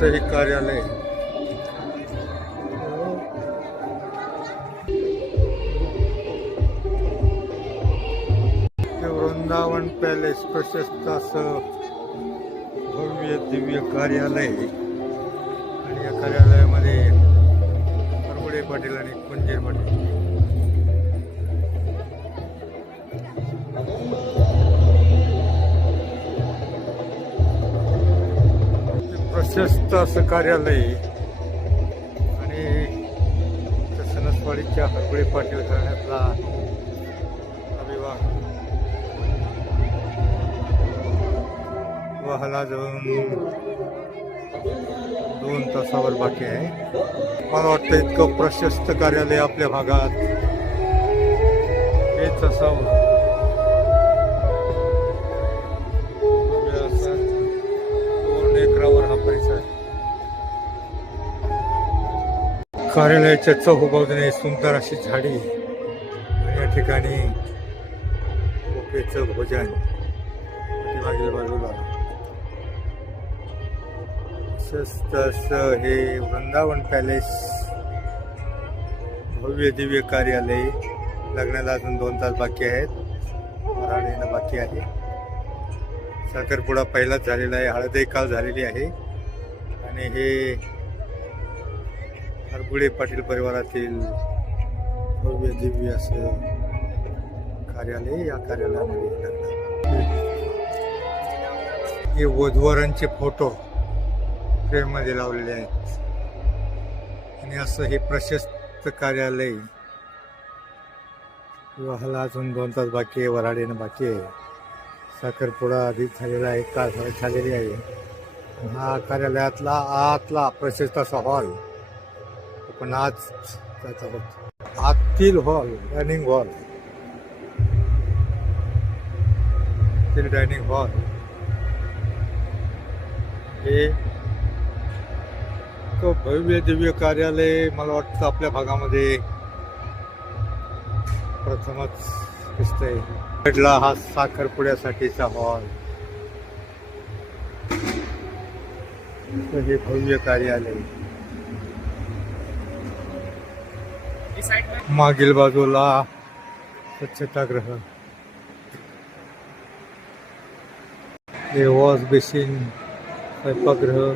असं हे कार्यालय. वृंदावन पॅलेस प्रशस्त असं भव्य दिव्य कार्यालय. आणि या कार्यालयामध्ये हरगुडे पाटील आणि कुंजे पाटील प्रशस्त असं कार्यालय. आणि सणसवाडीच्या हरगुडे पाटील घराण्यातला विवाह विवाहाला जाऊन 2 तासावर बाकी आहे. मला वाटतं इतकं प्रशस्त कार्यालय आपल्या भागात हेच असावं. 2 एकरावर हा परिसर आहे. कार्यालयाच्या चहूबाजूने सुंदर अशी झाडी. या ठिकाणी भोपेचं भोजन. मागील बाजूला हे वृंदावन पॅलेस भव्य दिव्य कार्यालय. लग्नाला अजून 2 तास बाकी आहेत. वऱ्हाड बाकी आहे. साखरपुडा पहिलाच झालेला आहे. हळदही काल झालेली आहे. आणि हे हरगुडे पाटील परिवारातील भव्य दिव्य असं कार्यालय. या कार्यालयामध्ये हे वधूवरांचे फोटो फ्रेममध्ये लावलेले आहेत. आणि असं हे प्रशस्त कार्यालय. विवाहाला अजून 2 तास बाकी आहे. वऱ्हाडीनं बाकी आहे. साखरपुडा आधीच झालेला आहे. काल झालेली आहे. हा कार्यालयातला आतला प्रशस्त असा हॉल. पण आज त्याचा आतील hall dining hall. Dining hall हे भव्य दिव्य कार्यालय मला वाटतं आपल्या भागामध्ये प्रथमच दिसतंय. हा साखरपुड्यासाठीचा हॉल. हे भव्य कार्यालय. मागील बाजूला स्वच्छतागृह. हे वॉश बेसिन, स्वयंपाकगृह,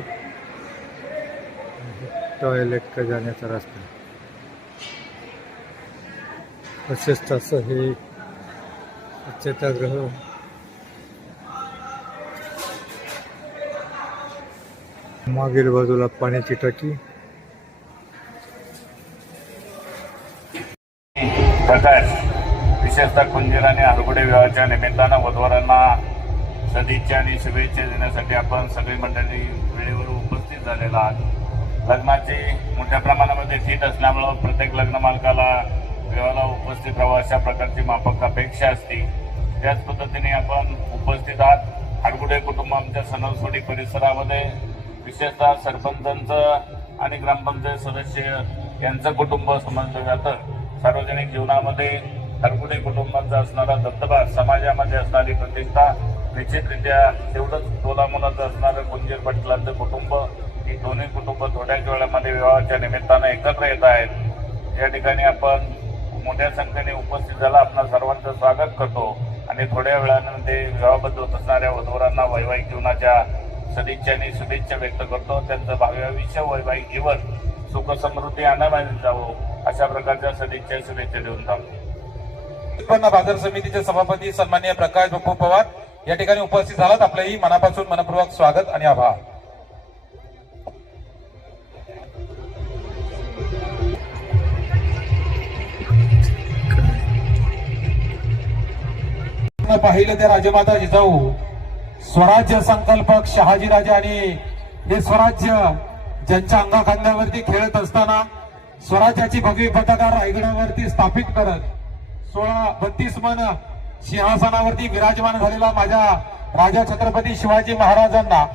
टॉयलेट का जाण्याचा रस्ता. प्रशस्त असं हे स्वच्छतागृह. मागील बाजूला पाण्याची टाकी. प्रकाश विशेषतः कुंजीर आणि हरगुडे विवाहाच्या निमित्तानं वधूवरांना सदिच्छा आणि शुभेच्छा देण्यासाठी आपण सगळी मंडळी वेळेवर उपस्थित झालेला आहात. लग्नाची मोठ्या प्रमाणामध्ये थीट असल्यामुळं प्रत्येक लग्न मालकाला विवाहाला उपस्थित राहावं अशा प्रकारची माफक अपेक्षा असते. त्याच पद्धतीने आपण उपस्थित आहात. हरगुडे कुटुंब आमच्या सणसवाडी परिसरामध्ये विशेषतः सरपंचांचं आणि ग्रामपंचायत सदस्य यांचं कुटुंब समजलं जातं. सार्वजनिक जीवनामध्ये हरगुडे कुटुंबाचा असणारा दबदबा, समाजामध्ये असणारी प्रतिष्ठा निश्चितरित्या तेवढंच तोलामोलाचं असणारं कुंजीर पाटलांचं कुटुंब. ही दोन्ही कुटुंब थोड्याच वेळामध्ये विवाहाच्या निमित्तानं एकत्र येत आहेत. या ठिकाणी आपण मोठ्या संख्येने उपस्थित झाला आपणा सर्वांचं स्वागत करतो. आणि थोड्या वेळामध्ये विवाहबद्ध होत असणाऱ्या वधूवरांना वैवाहिक जीवनाच्या सदिच्छा आणि शुभेच्छा व्यक्त करतो. त्यांचं भावी आयुष्य वैवाहिक जीवन सुख समृद्धी आनंदाने जावं अशा प्रकारच्या सदिच्छा शुभेच्छा देऊन जातो. उत्पन्न बाजार समितीचे सभापती सन्माननीय प्रकाश बापू पवार या ठिकाणी उपस्थित झालात. आपलेही मनापासून मनपूर्वक स्वागत आणि आभार. पाहिलं ते राजमाता जिजाऊ स्वराज्य संकल्पक शहाजीराजे आणि हे स्वराज्य ज्यांच्या अंगाखांद्यावरती खेळत असताना स्वराज्याची भगवी पताका रायगडावरती स्थापित करत 1632 मन सिंहासनावरती विराजमान झालेला माझ्या राजा छत्रपती शिवाजी महाराजांना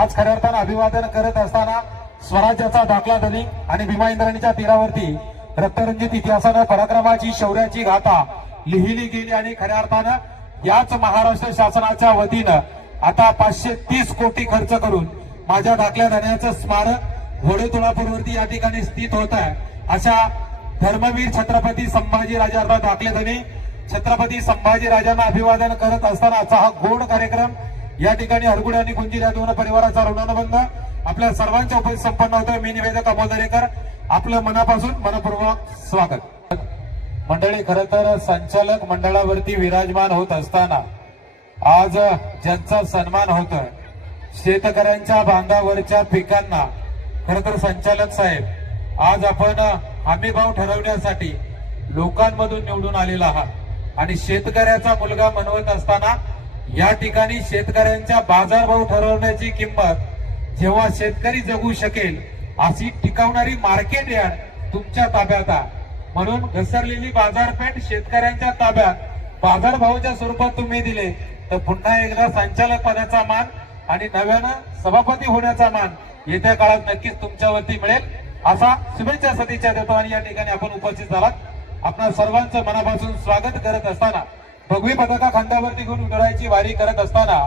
आज खऱ्या अर्थानं अभिवादन करत असताना स्वराज्याचा दाखला दिली आणि भीमा इंद्राणीच्या तीरावरती रक्तरंजित इतिहासानं पराक्रमाची शौर्याची गाथा लिहिली गेली. आणि खऱ्या अर्थानं याच महाराष्ट्र शासनाच्या वतीनं आता 530 कोटी खर्च करून माझ्या टाकल्या धन्याचं स्मारक वडे तुळापूरवरती या ठिकाणी स्थित होत आहे. अशा धर्मवीर छत्रपती संभाजी राजांना दाखले धनी छत्रपती संभाजी राजांना अभिवादन करत असतानाचा हा गोड कार्यक्रम या ठिकाणी हरगुडे आणि गुंजीर या दोन परिवाराचा ऋणानुबंध आपल्या सर्वांच्या उपस्थित संपन्न होतोय. मी निवेदक अमोल दरेकर आपलं मनापासून मनपूर्वक स्वागत. मंडळी, खरं तर संचालक मंडळावरती विराजमान होत असताना आज ज्यांचा सन्मान होतोय शेतकऱ्यांच्या बांधावरच्या पिकांना खरं तर संचालक साहेब आज आपण हमीभाव ठरवण्यासाठी लोकांमधून निवडून आलेला आहात आणि शेतकऱ्याचा मुलगा म्हणवत असताना या ठिकाणी शेतकऱ्यांच्या बाजारभाव ठरवण्याची किंमत जेव्हा शेतकरी जगू शकेल अशी टिकवणारी मार्केट यार्ड तुमच्या ताब्यात आहे. म्हणून घसरलेली बाजारपेठ शेतकऱ्यांच्या ताब्यात बाजारभावाच्या स्वरूपात तुम्ही दिले तर पुन्हा एकदा संचालक पदाचा मान आणि नव्यानं सभापती होण्याचा मान येत्या काळात नक्कीच तुमच्यावरती मिळेल असा शुभेच्छा सदिच्छा देतो. आणि या ठिकाणी आपण उपस्थित झालात, आपणा सर्वांचं मनापासून स्वागत करत असताना भगवी पताका खांद्यावरती घेऊन विठुरायाची वारी करत असताना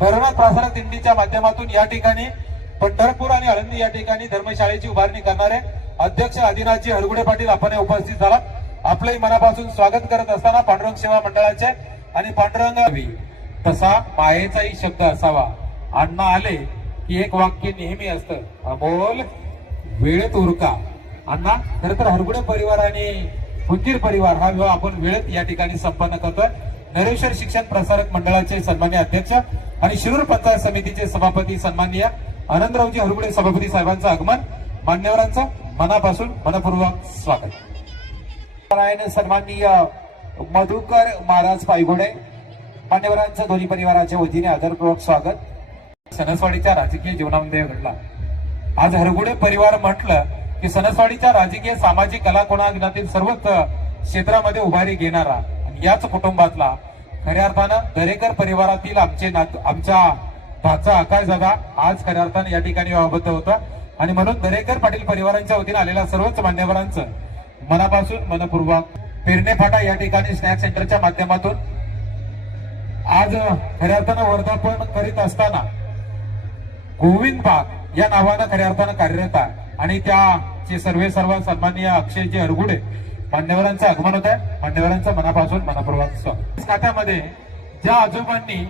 भैरवनाथ प्रसारक दिंडीच्या माध्यमातून या ठिकाणी पंढरपूर आणि आळंदी या ठिकाणी धर्मशाळेची उभारणी करणारे अध्यक्ष आदिनाथजी हरगुडे पाटील आपण उपस्थित झालात. आपलंही मनापासून स्वागत करत असताना पांडुरंग सेवा मंडळाचे आणि पांडुरंग तसा मायेचाही शब्द असावा. अण्णा आले की एक वाक्य नेहमी असतं, अमोल वेळेत उरका. अण्णा खरं तर हरगुडे परिवार आणि फुकीर परिवार हा विवाह आपण वेळेत या ठिकाणी संपन्न करतोय. नरेश्वर शिक्षण प्रसारक मंडळाचे सन्माननीय अध्यक्ष आणि शिरूर पंचायत समितीचे सभापती सन्माननीय आनंदरावजी हरगुडे सभापती साहेबांचं आगमन, मान्यवरांचं मनापासून मनपूर्वक स्वागत. सन्माननीय मधुकर महाराज पायगुडे मान्यवरांचं दोन्ही परिवाराच्या वतीने आदरपूर्वक स्वागत. सणसवाडीच्या राजकीय जीवनामध्ये घडला. आज हरगुडे परिवार म्हटलं की सणसवाडीच्या राजकीय सामाजिक कलाकोनातील सर्वच क्षेत्रामध्ये उभारी घेणारा आणि याच कुटुंबातला खऱ्या अर्थानं दरेकर परिवारातील आमच्या भाचा आकाशदादा आज खऱ्या अर्थानं या ठिकाणी विवाहबद्ध होता. आणि म्हणून दरेकर पाटील परिवारांच्या वतीने आलेल्या सर्वच मान्यवरांचं मनापासून मनपूर्वक पेरणे फाटा या ठिकाणी स्नॅक सेंटरच्या माध्यमातून आज खऱ्या अर्थानं वर्धापन करीत असताना गोविंद बाग या नावानं खऱ्या अर्थानं कार्यरत आहे आणि त्याचे सर्व सन्माननीय अक्षयजी हरगुडे मान्यवरांचं आगमन होत आहे. मान्यवरांचं मनापासून मनपूर्वक स्वागत. खात्यामध्ये ज्या आजोबांनी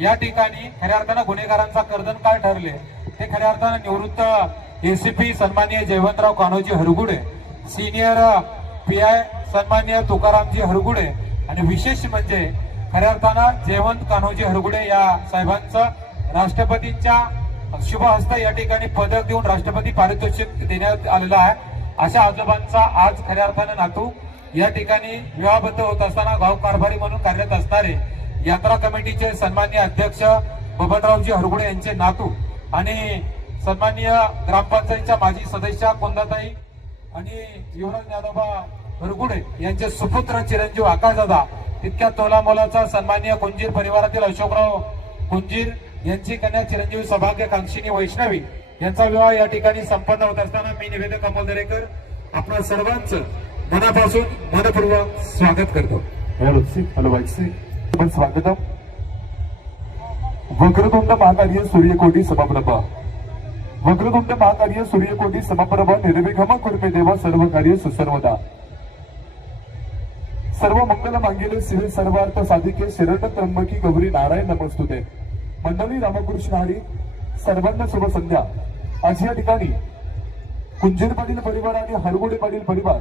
या ठिकाणी खऱ्या अर्थानं गुन्हेगारांचा कर्दनकाळ ठरले ते खऱ्या अर्थानं निवृत्त एसीपी सन्माननीय जयवंतराव कान्होजी हरगुडे, सिनियर PI सन्माननीय तुकारामजी हरगुडे आणि विशेष म्हणजे खऱ्या अर्थानं जयवंत कान्होजी हरगुडे या साहेबांचं राष्ट्रपतींच्या शुभ हस्त या ठिकाणी पदक देऊन राष्ट्रपती पारितोषिक देण्यात आलेलं आहे. अशा आजोबांचा आज खऱ्या अर्थानं नातू या ठिकाणी विवाहबद्ध होत असताना गाव कारभारी म्हणून कार्यरत असणारे यात्रा कमिटीचे सन्माननीय अध्यक्ष बबनरावजी हरगुडे यांचे नातू आणि सन्माननीय ग्रामपंचायतच्या माजी सदस्य कोंदाताई आणि युवराज यादवबा हरगुडे यांचे सुपुत्र चिरंजीव आकाशदादा, तितक्या तोला मोलाचा सन्माननीय कुंजीर परिवारातील अशोकराव कुंजीर यांची कन्या चिरंजीव सौभाग्यकांक्षिनी वैष्णवी यांचा विवाह या ठिकाणी संपन्न होत असताना मी निवेदक अमोल दरेकर आपल्या सर्वांचं मनापासून मनपूर्वक स्वागत करतो. स्वागतम. वक्रतुंड महाकार्य सूर्यकोटी समप्रभ, वक्रतुंड महाकार्य सूर्यकोटी समप्रभ, निर्विघ्न कुर्मे देव सर्व कार्य सुसर्वदा. सर्व मंगल मांगेले शिवे सर्वार्थ साधिके शरण त्र्यंबकी गौरी नारायण नमस्तुते. मंडळी रामकृष्ण हरी, सर्वांना शुभ संध्या. आज या ठिकाणी कुंजीर पाटील परिवार आणि हरगुडे पाटील परिवार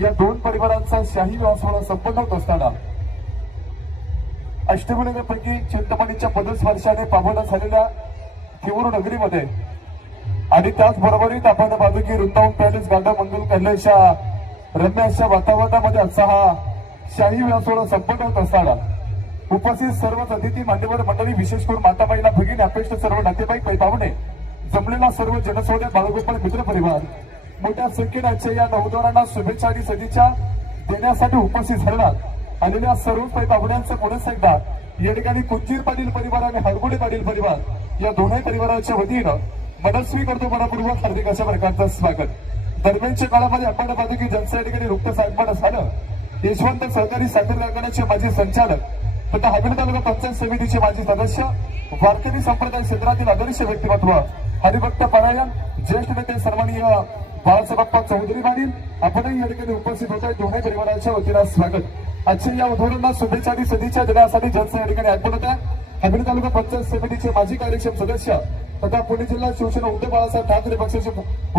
या दोन परिवारांचा शाही विवाह सोहळा संपन्न होत असताना अष्टविनायकांपैकी चिंतामणीच्या पदस्पर्शाने पावन झालेल्या थिवूर नगरीमध्ये आणि त्याचबरोबरीत आपण बाजूकी वृंदावन पॅलेस गार्डन मंगल कल्याणच्या रम्य अशा वातावरणामध्ये आजचा हा शाही विवाह सोहळा संपन्न होत असताना उपस्थित सर्वच अतिथी मान्यवर मंडळी, विशेष करून माता महिला भगिनी अपेष्ट सर्व नातेवाईक पैपावणे जमलेला सर्व जनसोड्या बाळगोपाळ मित्र परिवार मोठ्या संख्येने आजच्या या नवदोरांना शुभेच्छा आणि सदिच्छा देण्यासाठी उपस्थित झालेल्या आलेल्या सर्व पैपावण्यांचं पुन्हा एकदा या ठिकाणी कुंजीर पाटील परिवार आणि हरगुडे पाटील परिवार या दोन्ही परिवाराच्या वतीनं मनस्वी करतो मनपूर्वक हार्दिक अशा प्रकारचं स्वागत. दरम्यानच्या काळामध्ये आपण पाहतो की ज्यांचं या ठिकाणी नुकतंच आगमन झालं यशवंत सहकारी साखर कारखान्याचे माजी संचालक तथा हवेली तालुका पंचायत समितीचे माजी सदस्य, वारकरी संप्रदाय क्षेत्रातील आदर्श व्यक्तिमत्व, हरिभक्त परायण ज्येष्ठ नेते सन्माननीय बाळासाहेब चौधरी पाटील आपणही या ठिकाणी उपस्थित होत आहे. दोन्ही परिवाराच्या वतीनं स्वागत. आजच्या या उद्घाटनाला शुभेच्छा आणि सदिच्छा देण्यासाठी जनता या ठिकाणी ऐकून होत आहे. हवेली तालुका पंचायत समितीचे माजी कार्यक्षम सदस्य तथा पुणे जिल्हा शिवसेना उद्धव बाळासाहेब ठाकरे पक्षाचे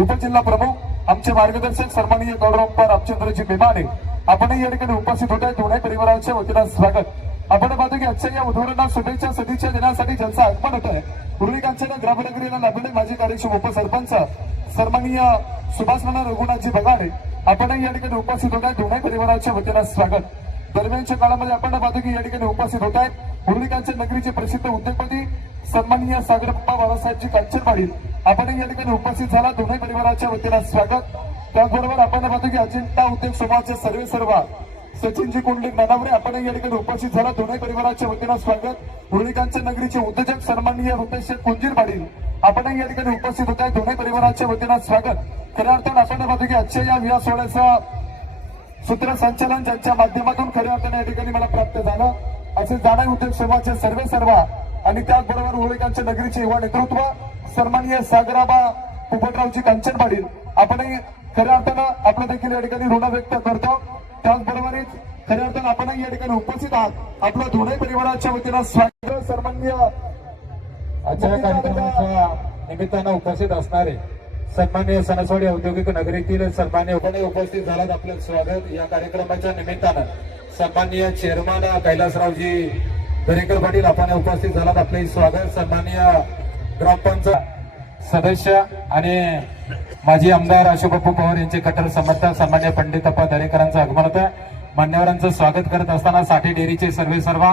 उपजिल्हा प्रमुख आमचे मार्गदर्शक सन्माननीय गौरव रामचंद्रजी बेमाने आपणही या ठिकाणी उपस्थित होत आहे. दोन्ही परिवाराच्या वतीनं स्वागत. आपण पाहतो की आजच्या या उद्घाटनाला शुभेच्छा सदिच्छा देण्यासाठी ज्यांचं आगमन होत आहे उरुळीकांच्या ग्रामनगरीला लाभलेले माजी कार्यक्षम उपसरपंच सन्माननीय सुभाषनाना रघुनाथजी बगाडे आपणही या ठिकाणी उपस्थित होत आहे. दोन्ही परिवाराच्या वतीनं स्वागत. दरम्यानच्या काळामध्ये आपण पाहतो की या ठिकाणी उपस्थित होत आहेत उरुळीकांच्या नगरीचे प्रसिद्ध उद्योगपती सन्माननीय सागरप्पा बाळासाहेबजी कांचन पाटील आपणही या ठिकाणी उपस्थित झाला. दोन्ही परिवाराच्या वतीनं स्वागत. त्याचबरोबर आपण पाहतो की अजिंठा उद्योग समाजचे सर्व सचिनजी कुंडलिक नानावरे आपणही या ठिकाणी उपस्थित झाला. दोन्ही परिवाराच्या वतीनं स्वागत. उरुळीकांच्या नगरीचे उद्योजक सन्माननीय रुपेश कुंजीर पाटील आपणही या ठिकाणी उपस्थित होत आहे. दोन्ही परिवाराच्या वतीनं स्वागत. खऱ्या अर्थानं आपण पाहतो की आजच्या या विवाह सोहळ्याचं सूत्रसंचालन ज्यांच्या माध्यमातून खऱ्या अर्थाने या ठिकाणी मला प्राप्त झालं असे जाणाई उद्योग समाजचे सर्व आणि त्याचबरोबर उरुळीकांच्या नगरीचे युवा नेतृत्व सन्माननीय सागराबा पोपटरावजी कांचन पाटील आपणही खऱ्या अर्थानं आपलं देखील या ठिकाणी ऋण व्यक्त करतो. त्याचबरोबरच खऱ्या अर्थानं आपणही या ठिकाणी उपस्थित आहात. आपल्या दोन्ही परिवाराच्या वतीनं स्वागत. सन्माननीय आजच्या कार्यक्रमाच्या निमित्तानं उपस्थित असणारे सन्माननीय सणसवाडी औद्योगिक नगरीतील सन्मान्य उपस्थित झालात. आपलं स्वागत. या कार्यक्रमाच्या निमित्तानं सन्माननीय चेअरमन कैलासरावजी दरेकर पाटील आपण उपस्थित झालात. आपले स्वागत. सन्माननीय ग्रामपंचायत सदस्य आणि माजी आमदार अशोकबापू पवार यांचे कट्टर समर्थक सन्मान्य पंडितप्पा दरेकरांचं आगमन होतं. मान्यवरांचं स्वागत करत असताना साठे डेअरीचे सर्व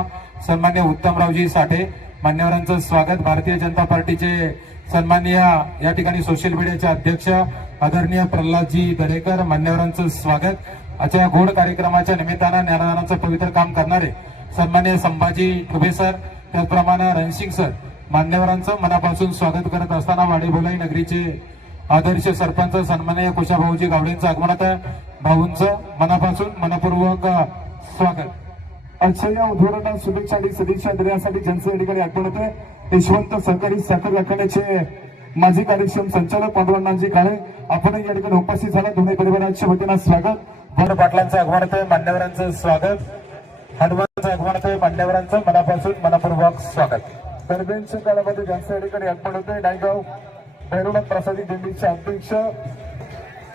सन्मान्य उत्तमरावजी साठे मान्यवरांचं स्वागत. भारतीय जनता पार्टीचे सन्माननीय या ठिकाणी सोशल मीडियाचे अध्यक्ष आदरणीय प्रल्हादजी दरेकर मान्यवरांचं स्वागत. आजच्या गोड कार्यक्रमाच्या निमित्तानं ज्ञानदानाचं पवित्र काम करणारे सन्माननीय संभाजी ठुबे सर त्याचप्रमाणे रणसिंग सर मान्यवरांचं मनापासून स्वागत करत असताना वाडेभोलाई नगरीचे आदर्श सरपंच सन्माननीय कुशाभाऊजी गावडेंचं आगमन होतं. भाऊंचं मनापासून मनपूर्वक स्वागत. आजच्या या उद्घाटनाला शुभेच्छा आणि सदिच्छा देण्यासाठी ज्यांचं या ठिकाणी आगमन होत आहे यशवंत सहकारी साखर कारखान्याचे माजी कार्यक्षम संचालक पांडुरंगजी काळे आपण या ठिकाणी उपस्थित झाला. दोन्ही परिवाराच्या वतीनं स्वागत. भर पाटलांचं आगमन होतंय. मान्यवरांचं स्वागत. हनुमानचं आगमन होतंय. मान्यवरांचं मनापासून मनपूर्वक स्वागत. दरम्यानच्या काळामध्ये ज्यांचं या ठिकाणी आगमन होतंय नायगाव भैरवनाथ प्रसादी दिंडीचे अध्यक्ष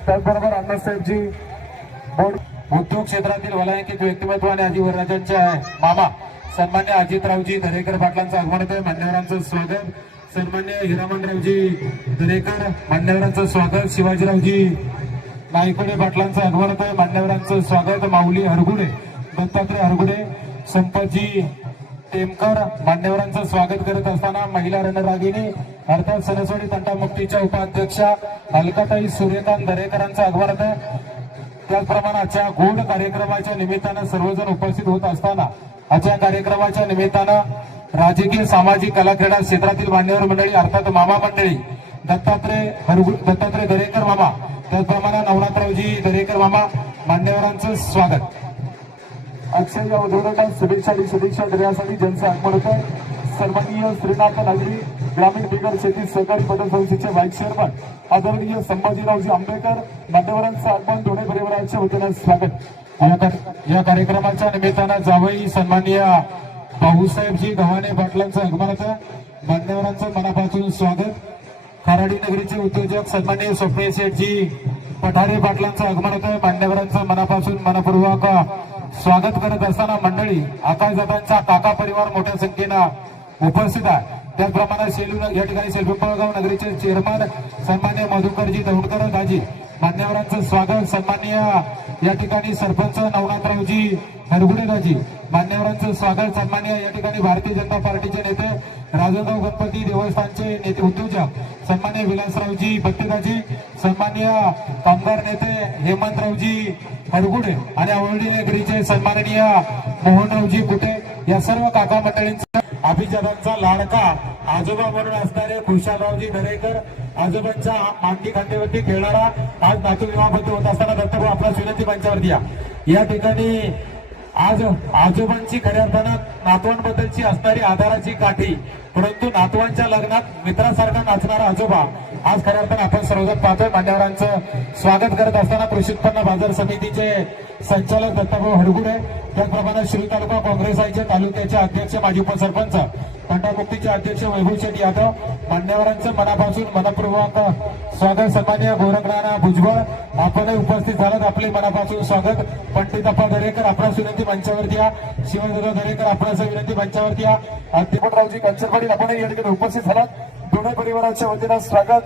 त्याचबरोबर अण्णासाहेबजी बोर्ड उद्योग क्षेत्रातील वलयांकित व्यक्तिमत्व आणि आदिवराजांचे मामा सन्मान्य अजितरावजी दरेकर पाटलांचं आगमन होतंय. मान्यवरांचं स्वागत. सन्मान्य हिरामणरावजी दरेकर मान्यवरांचं स्वागत. शिवाजीरावजी नायकोडे पाटलांचं आगमन होतंय. मान्यवरांचं स्वागत. माऊली हरगुडे दत्तात्रय हरगुडे संपतजी टेमकर मान्यवरांचं स्वागत करत असताना महिला रणरागिणी अर्थात सणसवाडी तंटामुक्तीच्या उपाध्यक्षा अलकाताई सूर्यकांत दरेकरांचं आगमन होतं. त्याचप्रमाणे आजच्या गोड कार्यक्रमाच्या निमित्तानं सर्वजण उपस्थित होत असताना आजच्या कार्यक्रमाच्या निमित्तानं राजकीय सामाजिक कला क्रीडा क्षेत्रातील मान्यवर मंडळी अर्थात मामा मंडळी दत्तात्रय दरेकर मामा त्याचप्रमाणे नवनाथरावजी दरेकर मामा मान्यवरांचं स्वागत. आजच्या या उद्घाटनाला शुभेच्छा आणि सदिच्छा देण्यासाठी ज्यांचं आगमन होत आहे सन्माननीय श्रीनाथ नागरी ग्रामीण बिगर शेती सहकारी पतसंस्थेचे व्हाईस चेअरमन आदरणीय संभाजीरावजी आंबेकर मान्यवरांचं आगमन दोन्ही परिवाराच्या वतीनं स्वागत. या कार्यक्रमाच्या निमित्तानं जावई सन्माननीय भाऊसाहेबजी गव्हाणे पाटलांचं आगमन होतं. मान्यवरांचं मनापासून स्वागत. खराडी नगरीचे उद्योजक सन्माननीय स्वप्नील शेठजी पठारे पाटलांचं आगमन होतं. मान्यवरांचं मनापासून मनपूर्वक स्वागत करत असताना मंडळी आकाश दादांचा काका परिवार मोठ्या संख्येनं उपस्थित आहे. त्याचप्रमाणे सेलू या ठिकाणी सेलपिंपळगाव नगरीचे चेअरमन सन्मान्य मधुकरजी दौडकर दाजी मान्यवरांचं स्वागत. सन्माननीय या ठिकाणी सरपंच नवनाथरावजी हरगुडे दाजी मान्यवरांचं स्वागत. सन्माननीय या ठिकाणी भारतीय जनता पार्टीचे नेते राजनगाव गणपती देवस्थानचे नेते उद्योजक सन्मान्य विलासरावजी बत्तेदाजी सन्मान्य कामगार नेते हेमंतरावजी हरगुडे आणि आवळी नगरीचे सन्माननीय मोहनरावजी कुटे या सर्व काका मंडळींचा अभिजातांचा लाडका आजोबा म्हणून असणारे खुशालरावजी दरेकर आजोबांच्या मांडी खांद्यावरती खेळणारा आज नातू विवाहबद्ध होत असताना दत्तभाऊ आपला विनंती मंचावरती या ठिकाणी आज आजोबांची खऱ्या अर्थानं नातवांबद्दलची असणारी आधाराची काठी, परंतु नातवांच्या लग्नात मित्रासारखा नाचणारा आजोबा आज खऱ्या अर्थानं आपण सर्वजण पाहतोय. मान्यवरांचं स्वागत करत असताना कृषी उत्पन्न बाजार समितीचे संचालक दत्ताभाऊ हडगुडे, त्याचप्रमाणे श्री तालुका काँग्रेस आयचे तालुक्याचे अध्यक्ष माजी उपसरपंच तंटामुक्तीचे अध्यक्ष वैभव शेठ यादव, मान्यवरांचं मनापासून मनपूर्वक स्वागत. सन्माननीय गोरखनाना भुजबळ आपणही उपस्थित झालात, आपले मनापासून स्वागत. पंडितप्पा दरेकर आपणास विनंती मंचावरती या. शिवदादा दरेकर आपणास विनंती मंचावरती या. दिपटरावजी कंचरवाडी आपणही या ठिकाणी उपस्थित झालात. दोन्ही परिवाराच्या वतीनं स्वागत.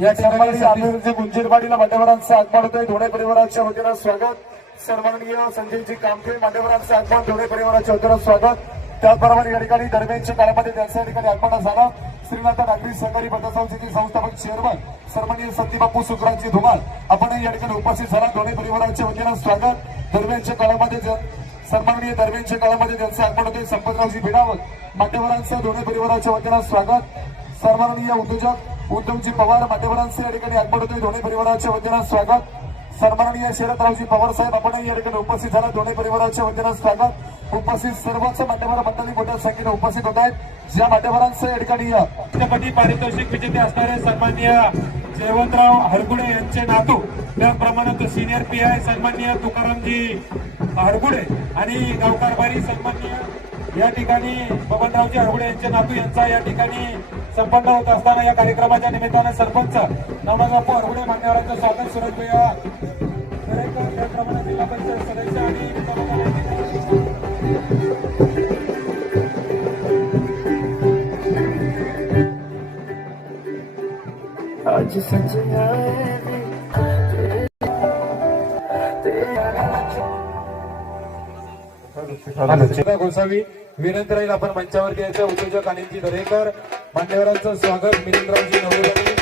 या ठिकाणी गुंजेरवाडीला मान्यवरांचं आगमन होतंय. दोन्ही परिवाराच्या वतीनं स्वागत. सन्माननीय संजयजी कामठे मान्यवरांचं आगमन दोन्ही परिवाराच्या वतीनं स्वागत. त्याचबरोबर या ठिकाणी दरम्यानच्या काळामध्ये त्यांच्या ठिकाणी आगमन झालं. श्रीनाथ नागरी सहकारी पतसंस्थेचे संस्थापक चेअरमन सन्माननीय सतीबापू सुखराजी धुमाळ आपणही या ठिकाणी उपस्थित झाला. दोन्ही परिवाराच्या वतीनं स्वागत. दरम्यानच्या काळामध्ये सन्माननीय दरम्यानच्या काळामध्ये त्यांचे आगमन होते. संपतरावजी बिडावत मान्यवरांचं दोन्ही परिवाराच्या वतीनं स्वागत. सन्माननीय उद्योजक उद्धवजी पवार मान्यवरांचे या ठिकाणी आगमन होते. दोन्ही परिवाराच्या वतीनं स्वागत. सन्माननीय शरदरावजी पवार साहेब आपणही या ठिकाणी उपस्थित झाला. दोन्ही परिवाराच्या वतीनं स्वागत. उपस्थित सर्वच मान्यवर मंडळी मोठ्या संख्येने उपस्थित होत आहेत. ज्या मान्यवरांचं या ठिकाणी छत्रपती पारितोषिक विजेते असणारे सन्माननीय जयवंतराव हरगुडे यांचे नातू, त्याचप्रमाणे सिनियर PI सन्माननीय तुकारामजी हरगुडे आणि गावकारभारी सन्माननीय या ठिकाणी बबनरावजी हरगुडे यांचे नातू यांचा या ठिकाणी संपन्न होत असताना या कार्यक्रमाच्या निमित्तानं सरपंच नवनाथबापू हरगुडे मान्यवरांचं स्वागत. सुरेश त्याचप्रमाणे जिल्हा परिषद सदस्य आणि आज सजना गोसावी विनंती राहील आपण मंचावरती यायचं. उद्योजक अनिलजी दरेकर मान्यवरांचं स्वागत. मिलिंदरावजी नवरेबाई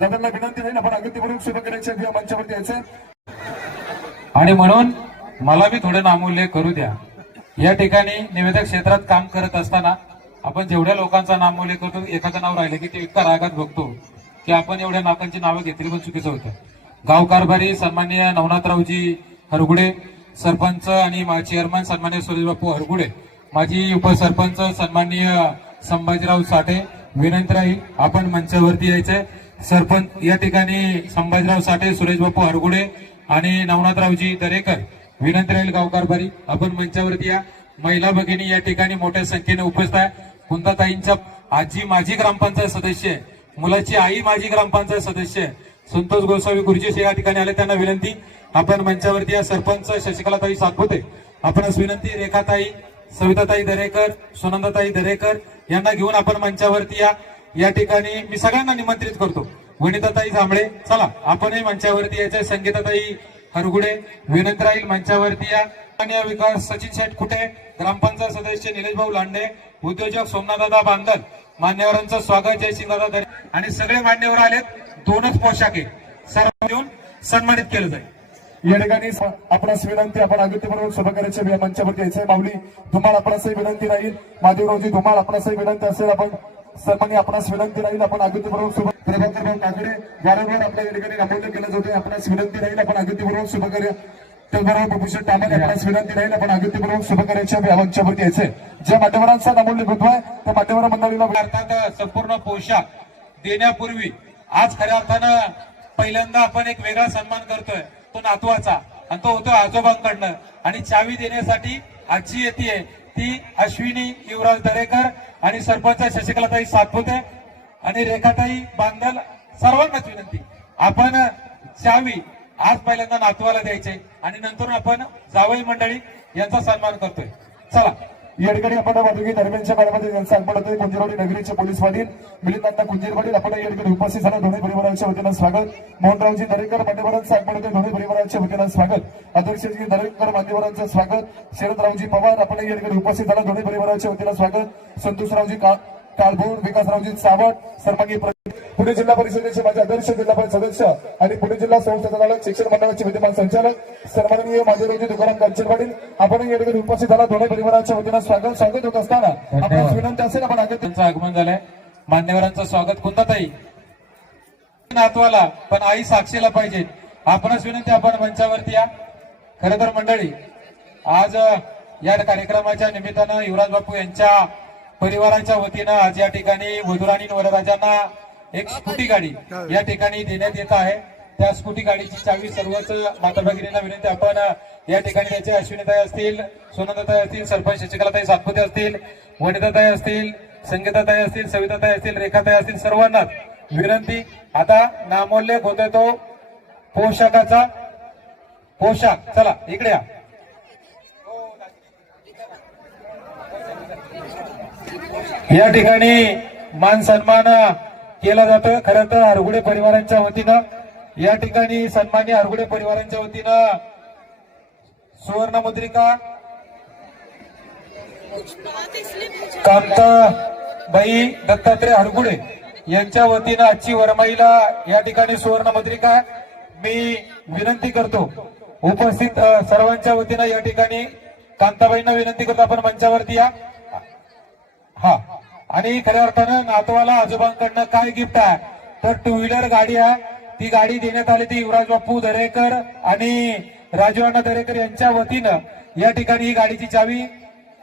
दादांना विनंती राहील आपण अगत्यपूर्वक शुभेच्छा घेऊया. मंचावरती यायचं. आणि म्हणून मला बी थोडं नामोल्लेख करू द्या. या ठिकाणी निवेदक क्षेत्रात काम करत असताना आपण जेवढ्या लोकांचा नामोल्लेख करतो, एखादं नाव राहिलं की ते इतका रागात बघतो की आपण एवढ्या नाकांची नावं घेतली पण चुकीचं होतं. गाव कारभारी सन्माननीय नवनाथरावजी हरगुडे, सरपंच आणि चेअरमन सन्माननीय सुरेशबापू हरगुडे, माजी उपसरपंच सन्माननीय संभाजीराव साठे, विनंती राहील आपण मंचावरती यायचंय. सरपंच या ठिकाणी संभाजीराव साठे, सुरेशबापू हरगुडे आणि नवनाथरावजी दरेकर, विनंती राहील गाव कारभारी आपण मंचावरती या. महिला भगिनी या ठिकाणी मोठ्या संख्येने उपस्थित आहे. कुंताताईंच्या आजी माजी ग्रामपंचायत सदस्य आहे, मुलाची आई माजी ग्रामपंचायत सदस्य आहे. संतोष गोसावी गुरुजी या ठिकाणी आले, त्यांना विनंती आपण मंचावरती या. सरपंच शशिकलाताई सातपुते आपणास विनंती. रेखाताई, सविताताई दरेकर, सुनंदाताई दरेकर यांना घेऊन आपण मंचावरती या. या ठिकाणी मी सगळ्यांना निमंत्रित करतो. वनिताताई जांभळे चला आपणही मंचावरती यायचंय. संगीताताई हरगुडे विनंती राहील मंचावरती या. माननीय विकास सचिन शेठ कुठे, ग्रामपंचायत सदस्य निलेश भाऊ लांडे, उद्योजक सोमनाथदादा बांदल, मान्यवरांचं स्वागत. जयसिंगदादा दरे आणि सगळे मान्यवर आलेत. दोनच पोशाख आहे, सर्व देऊन सन्मानित केलं जाईल. या ठिकाणी आपणास विनंती आपण अगत्यपूर्वक शुभेच्छा मंचावरती यायचंय. माऊली धुमाळ आपणासही विनंती राहील. महादेवरावजी धुमाळ आपणासही विनंती असेल. आपण सन्मानी आपणास विनंती राहील आपण अगत्यपूर्वक प्रभाकर भाऊ काकडे वारंवार आपल्या या ठिकाणी नमूद केलं जाते. आपणास विनंती राहील आपण अगत्यपूर्वक शुभकार्य. त्याचबरोबर भूषण टामाने आपणास विनंती राहील आपण अगत्यपूर्वक शुभकार्याच्या मंचावरती यायचंय. ज्या मान्यवरांचा नमूल्य गुंतव आहे त्या मान्यवर मंडळीला अर्थात संपूर्ण पोशाख देण्यापूर्वी आज खऱ्या अर्थानं पहिल्यांदा आपण एक वेगळा सन्मान करतोय, तो नातवाचा, आणि तो होतो आजोबांकडनं. आणि चावी देण्यासाठी आजी येते, ती अश्विनी युवराज दरेकर आणि सरपंच शशिकलाताई सातपुते आणि रेखाताई बांदल. सर्वांनाच विनंती आपण शावी आज पहिल्यांदा नातवाला द्यायचे आणि नंतर आपण जावई मंडळी यांचा सन्मान करतोय. चला या ठिकाणी आपण वादुकी दरम्यानच्या काळामध्ये त्यांचं आगमन होतं. कुंजीरवाडी नगरीचे पोलीस पाटील मिलिंदांना कुंजीर पाटील आपण या ठिकाणी उपस्थित झाला. दोन्ही परिवाराच्या वतीनं स्वागत. मोहनरावजी दरेकर मान्यवरांचं आगमन होतं. दोन्ही परिवाराच्या वतीनं स्वागत. अध्यक्षजी दरेकर मान्यवरांचं स्वागत. शरदरावजी पवार आपण या ठिकाणी उपस्थित झाला. दोन्ही परिवाराच्या वतीनं स्वागत. संतोषरावजी काळभोर, विकासरावजी सावट, सन्माननीय पुणे जिल्हा परिषदेचे माझे आदर्श जिल्हा परिषद सदस्य आणि पुणे जिल्हा संचालक शिक्षण मंडळाचे विद्यमान संचालक सन्माननीय माझे तुकाराम गांचेर पाटील आपण या ठिकाणी उपस्थित झाला. दोन्ही परिवाराच्या वतीनं स्वागत होत असताना आपल्याला विनंती असेल आपण आगे त्यांचं आगमन झालंय. मान्यवरांचं स्वागत. कुंदाताई नातवाला पण आई साक्षीला पाहिजे. आपणच विनंती, आपण मंचावरती या. खरं तर मंडळी आज या कार्यक्रमाच्या निमित्तानं युवराज बापू यांच्या परिवाराच्या वतीनं आज या ठिकाणी वधूराणी वरराजांना एक स्कूटी गाडी या ठिकाणी देण्यात येत आहे. त्या स्कूटी गाडीची चावी सर्वच माता भगिनींना विनंती, आपण या ठिकाणी त्याचे अश्विनीताई असतील, सोनंदाताई असतील, सरपंच शशिकलाताई सातपुते असतील, वनिताताई असतील, संगीताताई असतील, सविताताई असतील, रेखाताई असतील, सर्वांना विनंती. आता नामोल्लेख होतोय तो पोशाखाचा. पोशाख चला इकडे या. या ठिकाणी मान सन्मान केला जातोय. खरं तर हरगुडे परिवारांच्या वतीनं या ठिकाणी सन्मान्य हरगुडे परिवारांच्या वतीनं सुवर्ण मुद्रिका कांताबाई दत्तात्रय हरगुडे यांच्या वतीनं आजची वरमाईला या ठिकाणी सुवर्ण मुद्रिका मी विनंती करतो उपस्थित सर्वांच्या वतीनं या ठिकाणी कांताबाईंना विनंती करतो आपण मंचावरती या. हा, आणि खऱ्या अर्थानं नातवाला आजोबांकडनं काय गिफ्ट आहे तर टू व्हीलर गाडी आहे. ती गाडी देण्यात आली ती युवराज बापू दरेकर आणि राजूअण्णा दरेकर यांच्या वतीनं या ठिकाणी ही गाडीची चावी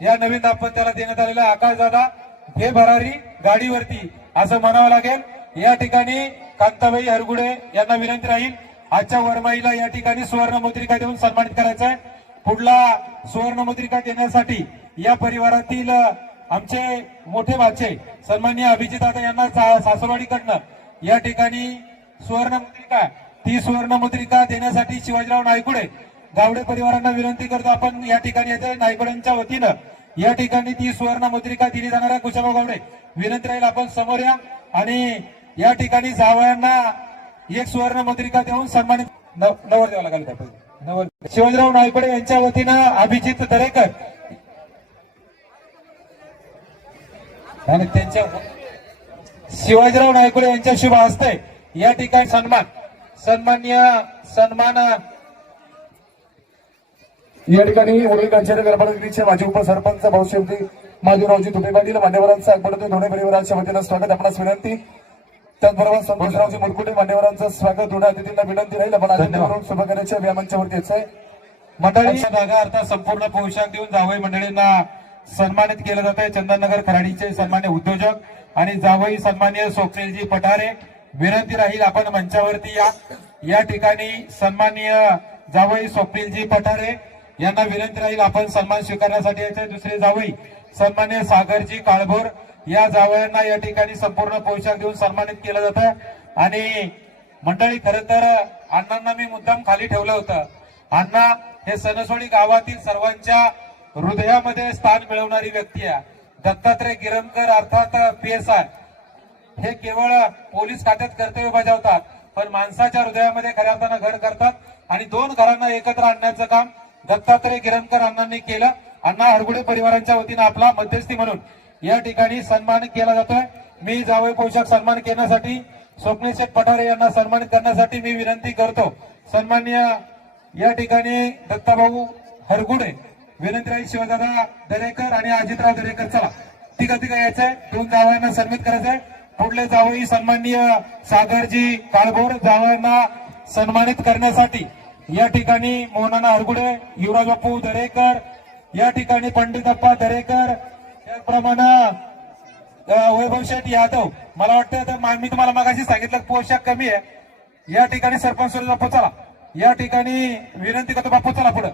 या नवीन दाम्पत्याला देण्यात आलेल्या आकाशदादा हे भरारी गाडीवरती असं म्हणावं लागेल. या ठिकाणी कांताबाई हरगुडे यांना विनंती राहील आजच्या वरमाईला या ठिकाणी सुवर्ण मुद्रिका देऊन सन्मानित करायचं आहे. पुढला सुवर्ण मुद्रिका देण्यासाठी या परिवारातील आमचे मोठे भाचे सन्माननीय अभिजित दादा यांना सासरवाडीकडनं या ठिकाणी सुवर्ण मुद्रिका, ती सुवर्ण मुद्रिका देण्यासाठी शिवाजीराव नायकुडे गावडे परिवारांना विनंती करतो आपण या ठिकाणी येते. नायकुडेंच्या वतीनं या ठिकाणी ती सुवर्ण मुद्रिका दिली जाणार आहे. कुशाभाऊ गावडे विनंती राहील आपण समोर या आणि या ठिकाणी जावयांना एक सुवर्ण मुद्रिका देऊन सन्मानित नवरदेवाला घालतात. शिवाजीराव नायकुडे यांच्या वतीनं अभिजित दरेकर आणि त्यांच्या शिवाजीराव नायकुडे यांच्या शुभ हस्ते या ठिकाणी सन्मान या ठिकाणी वडील गांचेर गरबाडगिरीचे माजी उपसरपंच भाऊशेवटी माधवरावजी तुपे पाटील मान्यवरांचं आगमन होतं. दोन्ही परिवाराच्या वतीनं स्वागत आपणास विनंती. त्याचबरोबर संतोषरावजी मुरकुटे मान्यवरांचं स्वागत. दोन्ही अतिथींना विनंती राहील आपण आनंद शुभकार्याच्या व्यायामांच्यावरती यायचंय. मंडळी जागा अर्थात संपूर्ण पोशाख देऊन जावई मंडळींना सन्मानित केलं जात आहे. चंदननगर खराडीचे सन्मान्य उद्योजक आणि जावई सन्मान्य स्वप्नीलजी पठारे विनंती राहील आपण मंचावरती या. या ठिकाणी सन्माननीय जावई स्वप्नीलजी पठारे यांना विनंती राहील आपण सन्मान स्वीकारण्यासाठी यायचे. दुसरे जावई सन्मान्य सागरजी काळभोर या जावयांना या ठिकाणी संपूर्ण पोशाख देऊन सन्मानित केलं जातं. आणि मंडळी खरं तर अण्णांना मी मुद्दाम खाली ठेवलं होतं. अण्णा हे सणसोडी गावातील सर्वांच्या हृदयामध्ये स्थान मिळवणारी व्यक्ती आहे. दत्तात्रय गिरमकर अर्थात PSI हे केवळ पोलीस खात्यात कर्तव्य बजावतात पण माणसाच्या हृदयामध्ये खऱ्या अर्थानं घर करतात आणि दोन घरांना एकत्र आणण्याचं काम दत्तात्रय गिरमकर अण्णांनी केलं. अण्णा हरगुडे परिवारांच्या वतीनं आपला मध्यस्थी म्हणून या ठिकाणी सन्मान केला जातोय. मी जावई पोशाख सन्मान करण्यासाठी स्वप्नील शेठ पठारे यांना सन्मानित करण्यासाठी मी विनंती करतो. सन्माननीय या ठिकाणी दत्ताभाऊ हरगुडे विनंती राहील शिवदादा दरेकर आणि अजितराव दरेकर चला तिघा यायचंय. दोन जावयांना सन्मानित करायचंय. पुढले जावई सन्माननीय सागरजी काळभोर जावयांना सन्मानित करण्यासाठी या ठिकाणी मोहनाना हरगुडे, युवराज बापू दरेकर, या ठिकाणी पंडितप्पा दरेकर, त्याचप्रमाणे वैभव शेठ यादव. मला वाटतं मी तुम्हाला मगाशी सांगितलं पोशाख कमी आहे. या ठिकाणी सरपंच बापू चला या ठिकाणी विनंती करतो बापू चला पुढे.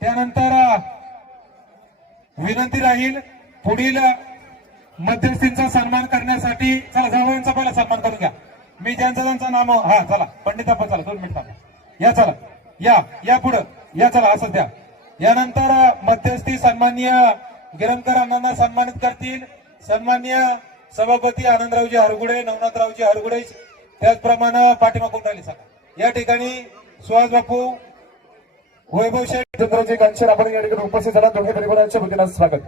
त्यानंतर विनंती राहील पुढील मध्यस्थींचा सन्मान करण्यासाठी चला जावयांचा पहिला सन्मान करून घ्या. मी ज्यांचं नाम चला पंडितप्पा चला 2 मिनिट या चला, या पुढं या, चला असं द्या. यानंतर मध्यस्थी सन्माननीय गिरमकर अण्णांना सन्मानित करतील सन्माननीय सभापती आनंदरावजी हरगुडे, नवनाथरावजी हरगुडे, त्याचप्रमाणे पाठीमागून राहिले सांगा. या ठिकाणी सुहास बापू, वैभव शेठ, चंद्रजी कांचन आपण या ठिकाणी उपस्थित झाला. दोन्ही परिवाराच्या वतीनं स्वागत.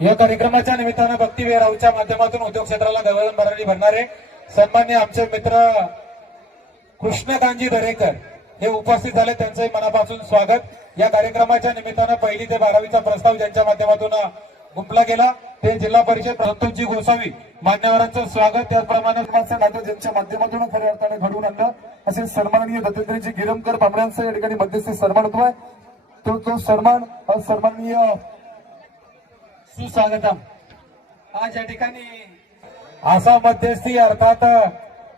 या कार्यक्रमाच्या निमित्तानं भक्ती विहाराच्या माध्यमातून उद्योग क्षेत्राला गवळण भरारी भरणारे सन्मान्य आमचे मित्र कृष्णकांतजी दरेकर हे उपस्थित झाले. त्यांचंही मनापासून स्वागत. या कार्यक्रमाच्या निमित्तानं 1ली ते 12वीचा प्रस्ताव ज्यांच्या माध्यमातून गुंफला गेला ते जिल्हा परिषद संतोषजी गोसावी मान्यवरांचं स्वागत. त्याचप्रमाणे नातं ज्यांच्या माध्यमातून खऱ्या अर्थाने घडवून आणलं असे सन्माननीय दत्तेंद्रजी गिरमकर बांबड्यांचं या ठिकाणी मध्यस्थी सन्मानत्व आहे. तो सन्मान सन्माननीय सुस्वागतम. आज या ठिकाणी आसाम मध्यस्थी अर्थात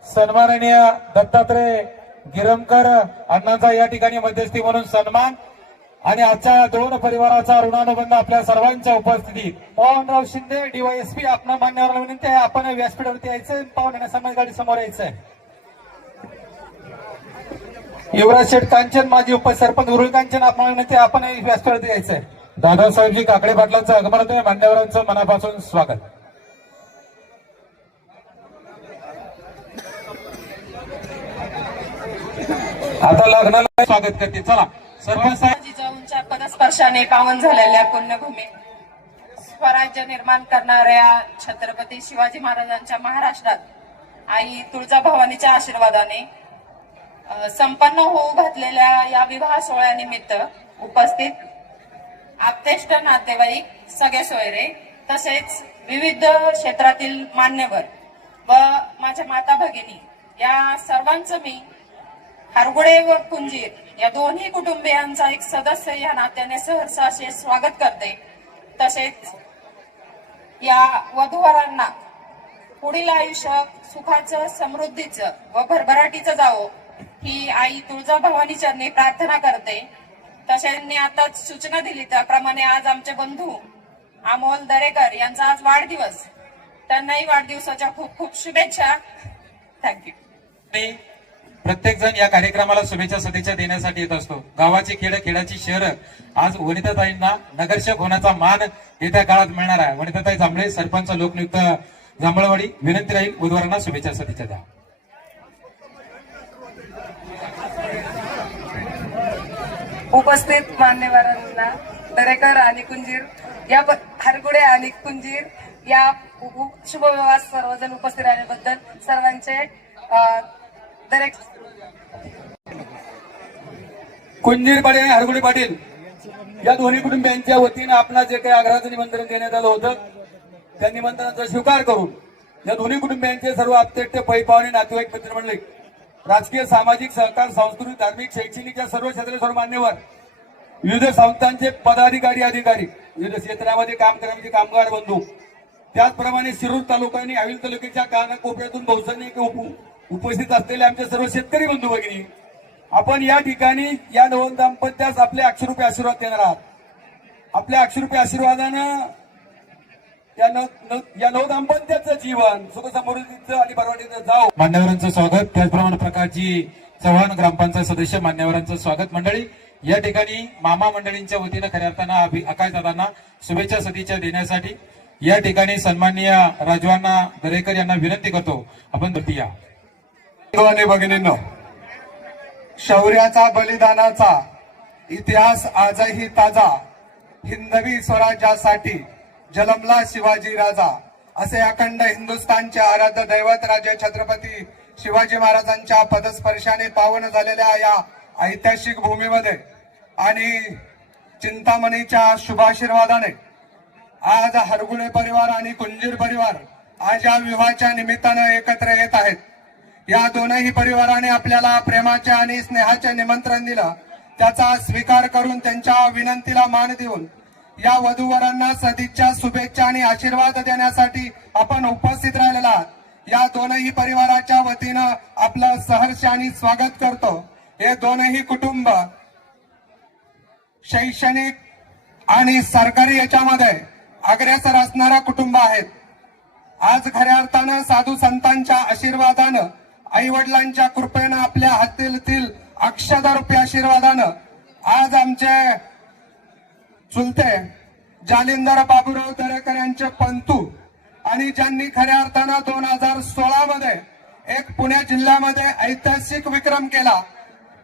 सन्माननीय दत्तात्रय गिरमकर अण्णांचा या ठिकाणी मध्यस्थी म्हणून सन्मान आणि आजच्या 2 परिवाराचा ऋणानुबंध आपल्या सर्वांच्या उपस्थितीत. पवनराव शिंदे डीवायएसपी आपण मान्यवराला विनंती आहे आपण व्यासपीठावरती यायचंय. पाहुण्यांना समाज गाडी समोर यायचंय. युवराज शेठ कांचन माजी उपसरपंच उरुळ कांचन आपण विनंती आहे आपण व्यासपीठावरती यायचंय. दादासाहेबजी काकडे पाटलांचं आगमन होतंय. मान्यवरांचं मनापासून स्वागत. आता लग्नाला स्वागत करते. चला सरपंच साहेब. जिजाऊंच्या पदस्पर्शाने पावन झालेल्या पुण्यभूमीत स्वराज्य निर्माण करणाऱ्या छत्रपती शिवाजी महाराजांच्या महाराष्ट्रात आई तुळजाभवानीच्या आशीर्वादाने संपन्न होऊ घातलेल्या या विवाह सोहळ्यानिमित्त उपस्थित आप्तेष्ट नातेवाईक, सगळे सोयरे तसेच विविध क्षेत्रातील मान्यवर व माझ्या माता भगिनी या सर्वांचं मी हरगुडे व कुंजीर या दोन्ही कुटुंबियांचा एक सदस्य या नात्याने सहर्ष असे स्वागत करते. तसेच या वधूवरांना पुढील आयुष्य सुखाचं, समृद्धीचं व भरभराटीचं जावो ही आई तुळजाभवानी चरणी प्रार्थना करते. तसेच आताच सूचना दिली त्याप्रमाणे आज आमचे बंधू अमोल दरेकर यांचा आज वाढदिवस. त्यांनाही वाढदिवसाच्या खूप खूप शुभेच्छा. थँक्यू. प्रत्येक जण या कार्यक्रमाला शुभेच्छा सदिच्छा देण्यासाठी येत असतो. गावाची खेड, खेळाची शहरं आज वनिताताईंना नगरसेवक होण्याचा मान येत्या काळात मिळणार आहे. वनिताताई जांभळे, सरपंच लोकनियुक्त जांभळवाडी. विनंती राहील बुधवारांना शुभेच्छा सदिच्छा द्या. उपस्थित मान्यवरांना दरेकर आणि कुंजीर या हरगुडे आणि कुंजीर या शुभविवाहात सर्वजण उपस्थित राहिल्याबद्दल सर्वांचे दरेक कुंजीर पाटील आणि हरगुडे पाटील या दोन्ही कुटुंबियांच्या वतीनं आपणास जे काही आग्रहाचं निमंत्रण देण्यात आलं होतं त्या निमंत्रणाचा स्वीकार करून या दोन्ही कुटुंबियांचे सर्व आप्तेष्ट, पैपावणे, नातेवाईक, मित्रमंडळी, राजकीय, सामाजिक, सहकार, सांस्कृतिक, धार्मिक, शैक्षणिक या सर्व क्षेत्रातील सर्व मान्यवर, विविध संस्थांचे पदाधिकारी, अधिकारी, विविध क्षेत्रामध्ये काम करणारे कामगार बंधू, त्याचप्रमाणे शिरूर तालुका आणि हवेली तालुक्याच्या कानाकोपऱ्यातून बहुसंख्य उपस्थित असलेले आमचे सर्व शेतकरी बंधू भगिनी, आपण या ठिकाणी या नवं दाम्पत्यास आपले अक्षरूपी आशीर्वाद देणार आहात. आपल्या अक्षरूपी आशीर्वादानं या नव दाम्पत्याचं जीवन सुख समृद्धीचं आणि बरवाटीचं जावो. मान्यवरांचं स्वागत. त्याचप्रमाणे प्रकारची चव्हाण ग्रामपंचायत सदस्य मान्यवरांचं स्वागत. मंडळी या ठिकाणी मामा मंडळींच्या वतीनं खऱ्या अर्थानं आकाशदादांना शुभेच्छा सदिच्छा देण्यासाठी या ठिकाणी सन्माननीय राजवांना दरेकर यांना विनंती करतो आपण वरती या. भगिनींनो, शौर्याचा, बलिदानाचा इतिहास आजही ताजा. हिंदवी स्वराज्यासाठी जलमला शिवाजी राजा असे अखंड हिंदुस्थानचे आराध्य दैवत राजे छत्रपती शिवाजी महाराजांच्या पदस्पर्शाने पावन झालेल्या या ऐतिहासिक भूमीमध्ये आणि चिंतामणीच्या शुभाशीर्वादाने आज हरगुडे परिवार आणि कुंजीर परिवार आज या विवाहाच्या निमित्तानं एकत्र येत आहेत. या दोनही परिवाराने आपल्याला प्रेमाचे आणि स्नेहाचे निमंत्रण दिलं. त्याचा स्वीकार करून त्यांच्या विनंतीला मान देऊन या वधूवरांना सदिच्छा, शुभेच्छा आणि आशीर्वाद देण्यासाठी आपण उपस्थित राहिलेला आहात. या दोनही परिवाराच्या वतीनं आपलं सहर्ष आणि स्वागत करतो. हे दोनही कुटुंब शैक्षणिक आणि सरकारी याच्यामध्ये अग्रेसर असणारा कुटुंब आहेत. आज खऱ्या अर्थानं साधू संतांच्या आशीर्वादानं, आई वडिलांच्या कृपेनं आपल्या हातातील अक्षदारूपी आशीर्वादानं आज आमचे चुलते जालिंदर बाबूराव दरेकर यांचे पंतू आणि ज्यांनी खऱ्या अर्थानं 2016 मध्ये एक पुणे जिल्ह्यामध्ये ऐतिहासिक विक्रम केला.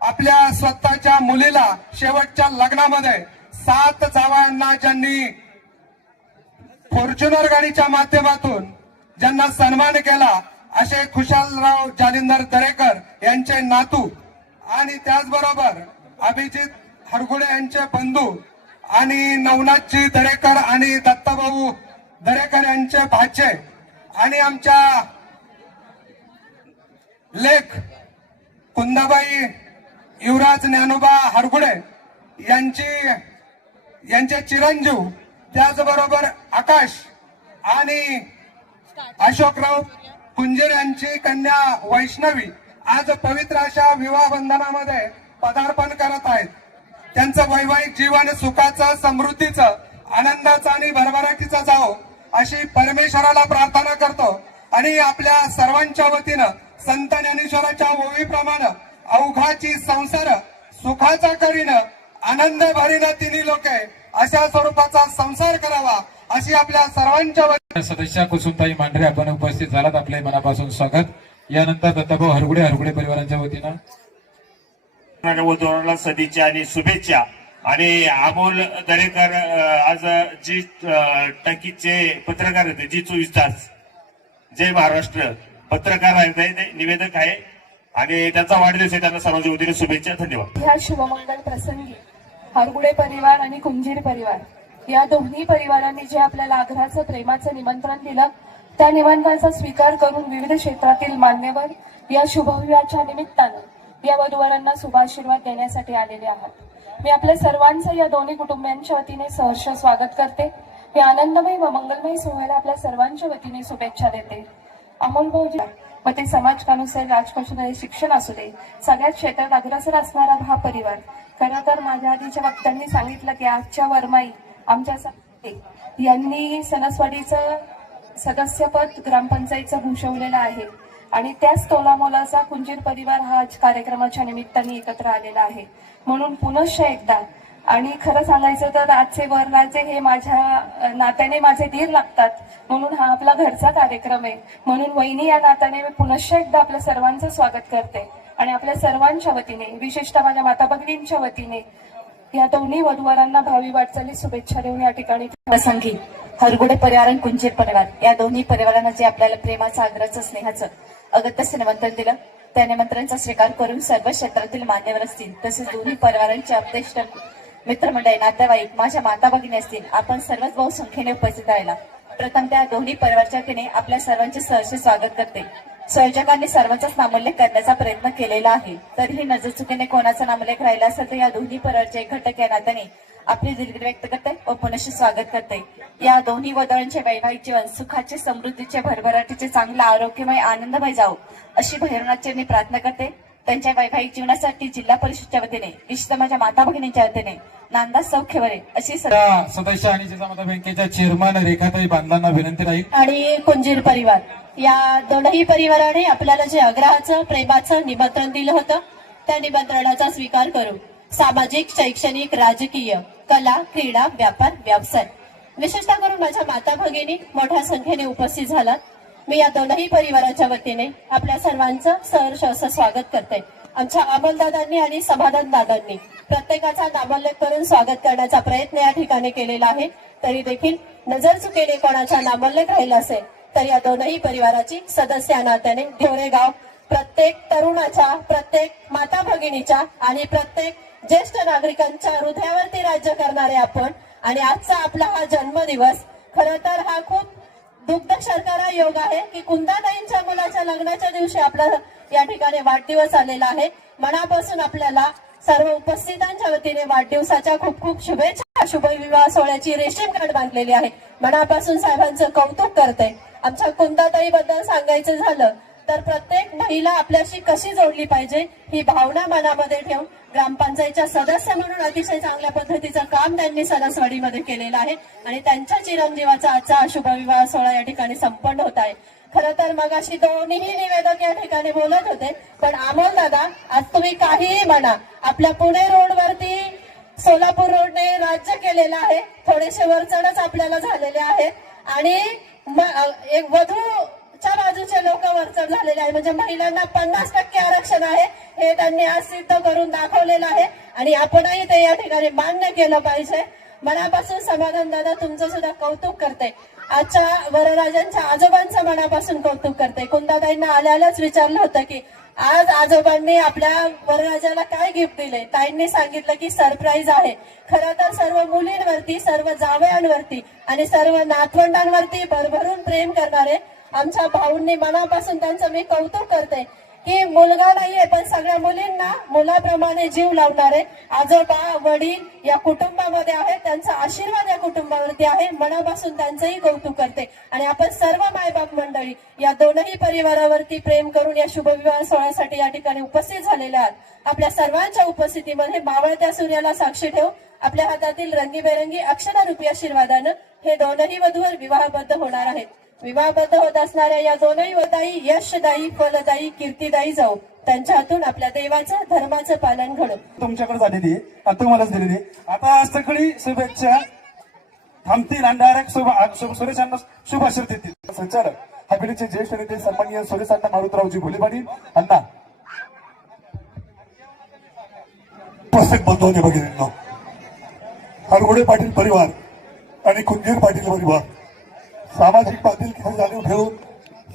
आपल्या स्वतःच्या मुलीला शेवटच्या लग्नामध्ये 7 जावयांना ज्यांनी फॉर्च्युनर गाडीच्या माध्यमातून ज्यांना सन्मान केला असे खुशालराव जालिंदर दरेकर यांचे नातू आणि त्याचबरोबर अभिजित हरगुडे यांचे बंधू आणि नवनाथजी दरेकर आणि दत्ताभाऊ दरेकर यांचे भाचे आणि आमच्या लेख कुंदाबाई युवराज ज्ञानोबा हरगुडे यांचे चिरंजीव, त्याचबरोबर आकाश आणि अशोकराव कुंजीर यांची कन्या वैष्णवी आज पवित्र अशा विवाह बंधनामध्ये पदार्पण करत आहेत. त्यांचं वैवाहिक जीवन सुखाचं, समृद्धीचं, आनंदाचं आणि भरभराटीचं जावो अशी परमेश्वराला प्रार्थना करतो आणि आपल्या सर्वांच्या वतीनं संत ज्ञानेश्वराच्या ओवीप्रमाणे अवघाची संसार सुखाचा करीनं आनंद भरीनं तिन्ही लोके अशा स्वरूपाचा संसार करावा अशी आपल्या सर्वांच्या वतीनं सदस्य कुसुमताई मांढरे आपण उपस्थित झालात. आपले मनापासून स्वागत. यानंतर दत्ताभाऊ हरगुडे परिवाराच्या वतीनं वधूवराला सदिच्छा आणि शुभेच्छा. आणि अमोल दरेकर आज जी टकीचे पत्रकार होते, जी 24 तास जय महाराष्ट्र पत्रकार आहेत, ते निवेदक आहे आणि त्यांचा वाढदिवस आहे. त्यांना सर्वांच्या वतीने शुभेच्छा. धन्यवाद. ह्या शुभमंगल प्रसंगी हरगुडे परिवार आणि कुंजीर परिवार या दोन्ही परिवारांनी जे आपल्याला आग्रहाचं प्रेमाचं निमंत्रण दिलं, त्या निमंत्रणाचा स्वीकार करून विविध क्षेत्रातील मान्यवर या शुभविवाहाच्या निमित्तानं या वधूवरांना शुभाशीर्वाद देण्यासाठी आलेले आहात. मी आपल्या सर्वांचं या दोन्ही कुटुंबियांच्या वतीने सहर्ष स्वागत करते. या आनंदमय व मंगलमय सोहळ्याला आपल्या सर्वांच्या वतीने शुभेच्छा देते. अमोल भाऊजी व ते समाजकारण असेल, राजकारण असेल, शिक्षण असू दे, सगळ्याच क्षेत्रात अग्रेसर असणारा हा परिवार. खरं तर माझ्या आधीच्या वक्त्यांनी सांगितलं की आजच्या वरमाई आमच्या यांनी सणसवाडीचं सदस्यपद ग्रामपंचायतचं भूषवलेलं आहे आणि त्याच तोलामोलाचा कुंजीर परिवार हा आज कार्यक्रमाच्या निमित्ताने एकत्र आलेला आहे. म्हणून पुनश्च एकदा आणि खरं सांगायचं तर आजचे वरराजे हे माझ्या नात्याने माझे धीर लागतात, म्हणून हा आपला घरचा कार्यक्रम आहे. म्हणून वहिनी या नात्याने मी पुनश्च एकदा आपल्या सर्वांचं स्वागत करते आणि आपल्या सर्वांच्या वतीने, विशेषतः माझ्या माता भगिनींच्या वतीने या दोन्ही वधूवरांना भावी वाटचाली शुभेच्छा देऊन या ठिकाणी प्रसंगी हरगुडे परिवार आणि कुंजीर परिवार या दोन्ही परिवारांना जे आपल्याला प्रेमाचं, आग्रहाचं, स्नेहाचं अगत्यस्य निमंत्रण दिलं, त्या निमंत्रणाचा स्वीकार करून सर्व क्षेत्रातील मान्यवर असतील, तसेच दोन्ही परिवारांचे अपदेष्ट मित्रमंडळी, नातेवाईक, माझ्या माता भगिनी असतील, आपण सर्वच बहुसंख्येने उपस्थित राहिला. प्रथम त्या दोन्ही परिवारच्या वतीने आपल्या सर्वांचे सहर्ष स्वागत करते. संयोजकांनी सर्वांचाच नामोल्लेख करण्याचा प्रयत्न केलेला आहे, तरीही नजर चुकीने कोणाचा नामोल्लेख राहिला असेल तर या दोन्ही परिवारचे एक घटक या नात्याने आपली दिलगिरी व्यक्त करते व पुनश्च स्वागत करते. या दोन्ही वधूंचे वैवाहिक जीवन सुखाचे, समृद्धीचे, भरभराटीचे, चांगले, आरोग्यमय, आनंदमय जावो अशी भैरवनाथची मी प्रार्थना करते. त्यांच्या वैवाहिक जीवनासाठी जिल्हा परिषदच्या वतीने, विशेषतः माझ्या माता भगिनींच्या वतीने नांदा सौख्यवरे अशी सदस्य आणि जिजामाता बँकेच्या चेअरमन रेखाताई बांधलांना विनंती राहील. आणि कुंजीर परिवार या दोनही परिवाराने आपल्याला जे आग्रहाचं, प्रेमाचं निमंत्रण दिलं होतं, त्या निमंत्रणाचा स्वीकार करू सामाजिक, शैक्षणिक, राजकीय, कला, क्रीडा, व्यापार, व्यवसाय, विशेषतः करून माझ्या माता भगिनी मोठ्या संख्येने उपस्थित झालात. मी या दोनही परिवाराच्या वतीने आपल्या सर्वांचं सहर्ष असं स्वागत करते. आमच्या अमोलदादांनी आणि समाधान दादांनी प्रत्येकाचा नामोल्लेख करून स्वागत करण्याचा प्रयत्न या ठिकाणी केलेला आहे, तरी देखील नजर चुकीने कोणाचा नामोल्लेख राहिला असेल तर या दोनही परिवाराची सदस्य या नात्याने ढेवरेगाव प्रत्येक तरुणाच्या, प्रत्येक माता भगिनीच्या आणि प्रत्येक ज्येष्ठ नागरिकांच्या हृदयावरती राज्य करणारे आपण. आणि आजचा आपला हा जन्मदिवस खरं तर हा खूप दुग्ध शर्करा योग आहे की कुंदाताईंच्या मुलाच्या लग्नाच्या दिवशी आपला या ठिकाणी वाढदिवस आलेला आहे. मनापासून आपल्याला सर्व उपस्थितांच्या वतीने वाढदिवसाच्या खूप खूप शुभेच्छा. शुभविवाह सोहळ्याची रेशीम गाठ बांधलेली आहे. मनापासून साहेबांचं कौतुक करते. आमच्या कुंदाताई बद्दल सांगायचं झालं तर प्रत्येक महिला आपल्याशी कशी जोडली पाहिजे ही भावना मनामध्ये ठेवून ग्रामपंचायतच्या सदस्य म्हणून अतिशय चांगल्या पद्धतीचं काम त्यांनी सणसवाडीमध्ये केलेलं आहे आणि त्यांच्या चिरंजीवाचा आजचा हा शुभविवाह सोहळा या ठिकाणी संपन्न होत आहे. खरं तर मगाशी दोन्ही निवेदक या ठिकाणी बोलत होते, पण अमोल दादा आज तुम्ही काहीही म्हणा, आपल्या पुणे रोडवरती सोलापूर रोडने राज्य केलेलं आहे. थोडेसे वरचढच आपल्याला झालेले आहे आणि एक वधूच्या बाजूचे लोक वरचढ झालेले आहे. म्हणजे महिलांना 50% आरक्षण आहे हे त्यांनी आज सिद्ध करून दाखवलेलं आहे आणि आपणही ते या ठिकाणी मान्य केलं पाहिजे. मनापासून समाधान दादा तुमचं सुद्धा कौतुक करते. आजच्या वरराजांच्या आजोबांचं मनापासून कौतुक करते. कुंदाताईंना आल्यालाच विचारलं होतं की आज आजोबांनी आपल्या वरराजाला काय गिफ्ट दिले. ताईंनी सांगितलं की सरप्राईज आहे. खरं तर सर्व मुलींवरती, सर्व जावयांवरती आणि सर्व नातवंडांवरती भरभरून प्रेम करणारे आमच्या भाऊंनी मनापासून त्यांचं मी कौतुक करते की मुलगा नाहीये पण सगळ्या मुलींना मुलाप्रमाणे जीव लावणारे आजोबा वडील या कुटुंबामध्ये आहेत. त्यांचा आशीर्वाद या कुटुंबावरती आहे. मनापासून त्यांचंही कौतुक करते आणि आपण सर्व मायबाप मंडळी या दोनही परिवारावरती प्रेम करून या शुभविवाह सोहळ्यासाठी या ठिकाणी उपस्थित झालेल्या आहात. आपल्या सर्वांच्या उपस्थितीमध्ये मावळत्या सूर्याला साक्षी ठेवून आपल्या हातातील रंगीबेरंगी अक्षरारूपी आशीर्वादानं हे दोनही वधूवर विवाहबद्ध होणार आहेत. विवाहबद्ध होत असणाऱ्या या दोनही वदाई यशदायी, फलदायी, कीर्तीदायी जाऊ. त्यांच्या हातून आपल्या देवाचं धर्माचं पालन घडो. तुमच्याकडे झालेली आहे आणि तुम्हालाच दिलेली आहे. आता सगळी शुभेच्छा थांबतील आणि डायरेक्ट सुरेशांना शुभाशय देतील. संचालक हवेलीचे ज्येष्ठ नेते सन्माननीय सुरेशांना मारुतरावजी भोलेपाडी अण्णा उपस्थित बंधूंनी बघितलं. हरगुडे पाटील परिवार आणि कुंजीर पाटील परिवार सामाजिक बांधिलकी जाणीव ठेवून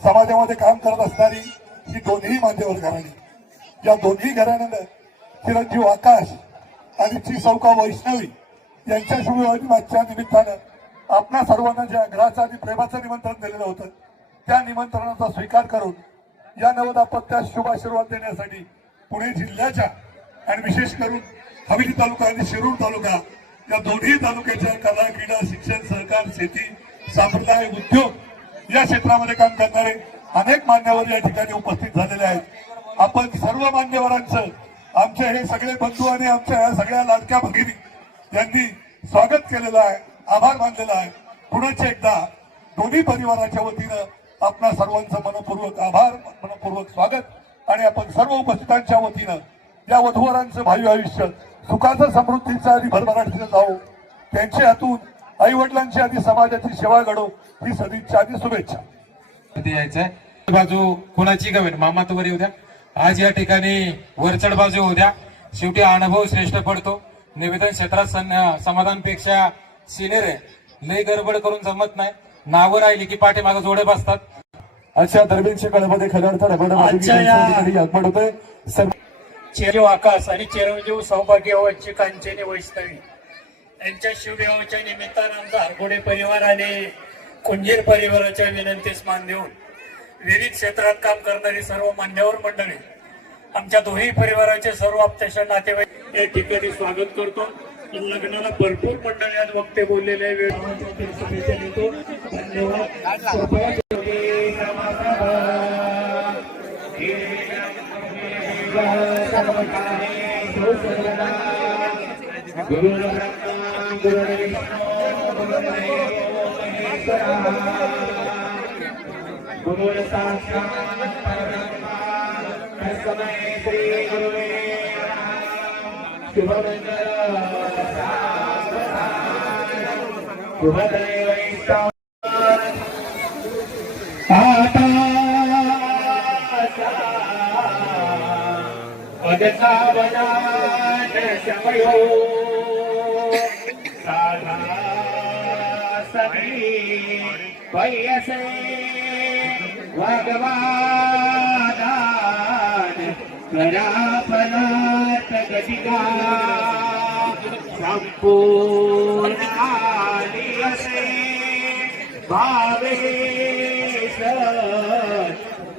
समाजामध्ये काम करत असणारी ही दोन्ही मान्यवर घराणी. या दोन्ही घराण्यानं चिरंजीव आकाश आणि चिसौका वैष्णवी यांच्या शुभविवाहाच्या निमित्तानं आपणा सर्वांना ज्या आग्रहाचं आणि प्रेमाचं निमंत्रण दिलेलं होतं त्या निमंत्रणाचा स्वीकार करून या नवदाम्पत्यास शुभ आशीर्वाद देण्यासाठी पुणे जिल्ह्याच्या आणि विशेष करून हवेली तालुका आणि शिरूर तालुका या दोन्ही तालुक्याच्या कला, क्रीडा, शिक्षण, सहकार, शेती, संप्रदाय, उद्योग या क्षेत्रामध्ये काम करणारे अनेक मान्यवर या ठिकाणी उपस्थित झालेले आहेत. आपण सर्व मान्यवरांचं आमचे हे सगळे बंधू आणि आमच्या या सगळ्या लाडक्या भगिनी यांनी स्वागत केलेलं आहे, आभार मानलेला आहे. पुन्हा एकदा दोन्ही परिवाराच्या वतीनं आपणा सर्वांचं मनपूर्वक आभार, मनपूर्वक स्वागत आणि आपण सर्व उपस्थितांच्या वतीनं या वधूवरांचं भावी आयुष्य सुखाचं, समृद्धीचं आणि भरभराटीचं जावो. त्यांच्या हातून आई वडिलांची आणि समाजाची सेवा घडो ही सदिच्छा आणि शुभेच्छा. द्यायचंय बाजू कोणाची गवेन मामा तर वर येऊ द्या. आज या ठिकाणी वरचढ बाजू होऊ द्या. शेवटी अनुभव श्रेष्ठ पडतो. निवेदन क्षेत्रात समाधानपेक्षा सिनियर आहे. लय गडबड करून जमत नाही. नावं राहिली की पाठीमागे जोडे बसतात. अशा दरम्यानच्या काळामध्ये खऱ्या अर्थाने आगमन होतोय. चिरंजीव आकाश आणि चिरंजीव सौभाग्यवंची कांचनी वैष्णवी यांच्या शिवविवाहाच्या निमित्तानं आमचा हरगुडे परिवार आणि कुंजीर परिवाराच्या विनंतीस मान देऊन विविध क्षेत्रात काम करणारी सर्व मान्यवर मंडळी, आमच्या दोन्ही परिवाराचे सर्व आप्तेष्ट नातेवाईक या ठिकाणी स्वागत करतो. लग्नाला भरपूर मंडळी आज वक्ते बोललेले वेळ शुभेच्छा देतो. धन्यवाद.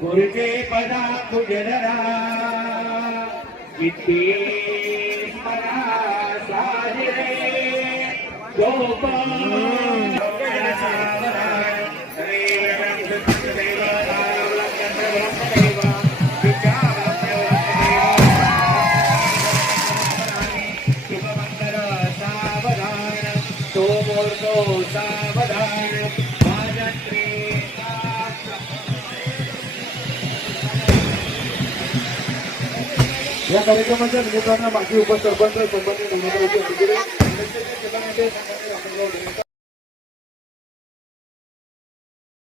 गुरुजे पदा कुजरा किती मना साजरे गोपाल तो मोरतो सावधान माझ्या या कार्यक्रमाच्या निमित्तानं माजी उपसरपंच संबंधित